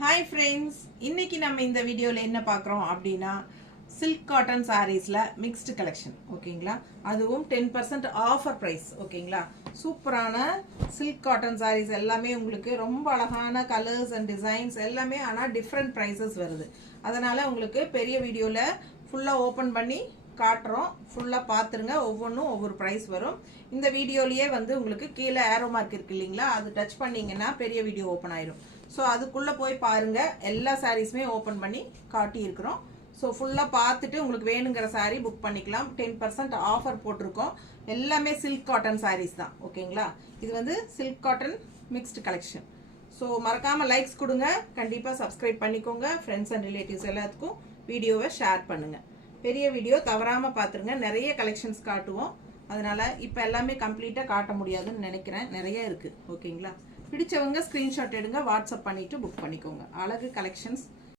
Hi friends, இன்னைக்கு நம்ம இந்த வீடியோல என்ன பார்க்கறோம் அப்படினா silk cotton sareesல mixed collection ஓகேங்களா அதுவும் 10% ஆஃபர் பிரைஸ் ஓகேங்களா சூப்பரான silk cotton sarees எல்லாமே உங்களுக்கு ரொம்ப அழகான கலர்ஸ் அண்ட் டிசைன்ஸ் எல்லாமே ஆனா டிஃபரண்ட் prices வருது அதனால உங்களுக்கு பெரிய வீடியோல ஃபுல்லா ஓபன் பண்ணி காட்றோம் ஃபுல்லா பாத்துருங்க ஒவ்வொண்ணும் ஒவ்வொரு பிரைஸ் வரும் இந்த வீடியோலயே வந்து உங்களுக்கு கீழ ஏரோ மார்க் இருக்கு இல்லீங்களா அது டச் பண்ணீங்கனா பெரிய வீடியோ ஓபன் ஆயிடும் சோ அதுக்குள்ள போய் பாருங்க எல்லா சாரீஸ்மே ஓபன் பண்ணி காட்டி இருக்கறோம் சோ ஃபுல்லா பார்த்துட்டு உங்களுக்கு வேணுங்கற saree புக் பண்ணிக்கலாம் 10% ஆஃபர் போட்டுருக்கோம் எல்லாமே silk cotton sarees தான் ஓகேங்களா இது வந்து silk cotton mixed collection so மறக்காம லைக்ஸ் கொடுங்க கண்டிப்பா Subscribe பண்ணிக்கோங்க फ्रेंड्स and relatives எல்லாத்துக்கும் வீடியோவை ஷேர் பண்ணுங்க பெரிய வீடியோ தவறாம பாத்துருங்க நிறைய கலெக்ஷன்ஸ் காட்டுவோம் அதனால இப்போ எல்லாமே கம்ப்ளீட்டா காட்ட முடியாதுன்னு நினைக்கிறேன் நிறைய இருக்கு ஓகேங்களா பிடிச்சவங்க ஸ்கிரீன்ஷாட் எடுங்க வாட்ஸ்அப் பண்ணிட்டு புக் பண்ணிக்கோங்க அழகு கலெக்ஷன்ஸ்